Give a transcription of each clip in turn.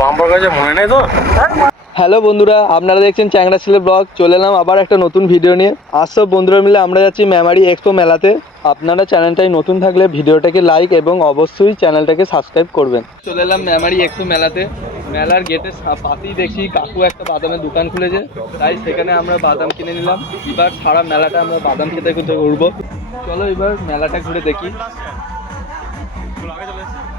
সম্পর্ক আছে মনে নেই তো? হ্যালো বন্ধুরা, আপনারা দেখছেন চ্যাংড়া ছেলে ব্লগ। চলে এলাম আবার একটা নতুন ভিডিও নিয়ে। আজ সব বন্ধুরা মিলে আমরা যাচ্ছি মেমারি এক্সপো মেলাতে। আপনারা চ্যানেলটাই নতুন থাকলে ভিডিওটাকে লাইক এবং অবশ্যই চ্যানেলটাকে সাবস্ক্রাইব করবেন। চলে এলাম মেমারি এক্সপো মেলাতে। মেলার গেটে পাতেই দেখি কাকু একটা বাদামের দোকান খুলেছে। তাই সেখানে আমরা বাদাম কিনে নিলাম। এবার সারা মেলাটা আমরা বাদাম খেতে খেতে ঘুরবো। চলো এবার মেলাটা ঘুরে দেখি।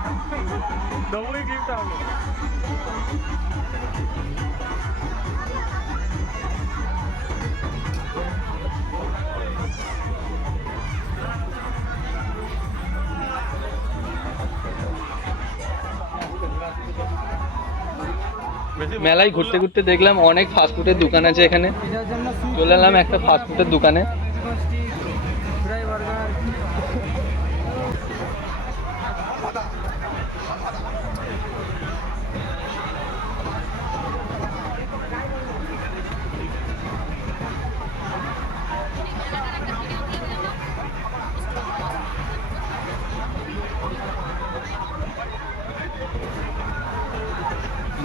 মেলায় ঘুরতে ঘুরতে দেখলাম অনেক ফাস্টফুডের দোকান আছে এখানে। চলে এলাম একটা ফাস্টফুডের দোকানে।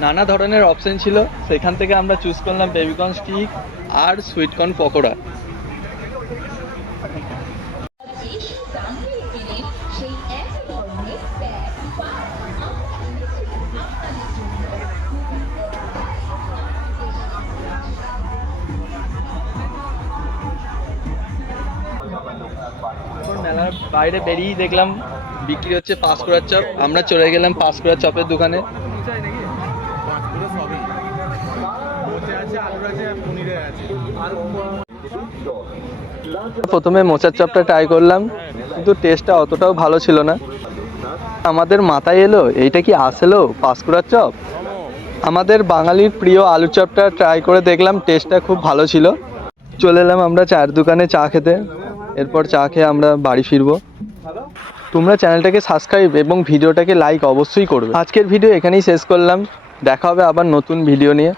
নানা ধরনের অপশন ছিল। সেখান থেকে আমরা চুজ করলাম বেবিকর্ন স্টিক আর সুইটকর্ন পকোড়া। মেলার বাইরে বেরিয়েই দেখলাম, বিক্রি হচ্ছে পাঁশকুড়ার চপ। আমরা চলে গেলাম পাঁশকুড়ার চপের দোকানে। প্রথমে মোচার চপটা ট্রাই করলাম, কিন্তু টেস্টটা অতটাও ভালো ছিল না। আমাদের মাথায় এলো, এইটা কি আসলো? পাঁশকুড়ার চপ? আমাদের বাঙালির প্রিয় আলু চপটা ট্রাই করে দেখলাম টেস্টটা খুব ভালো ছিল। চলে এলাম আমরা চায়ের দোকানে চা খেতে। এরপর চা খেয়ে আমরা বাড়ি ফিরবো। তোমরা চ্যানেলটাকে সাবস্ক্রাইব এবং ভিডিওটাকে লাইক অবশ্যই করবে। আজকের ভিডিও এখানেই শেষ করলাম। দেখা হবে আবার নতুন ভিডিও নিয়ে।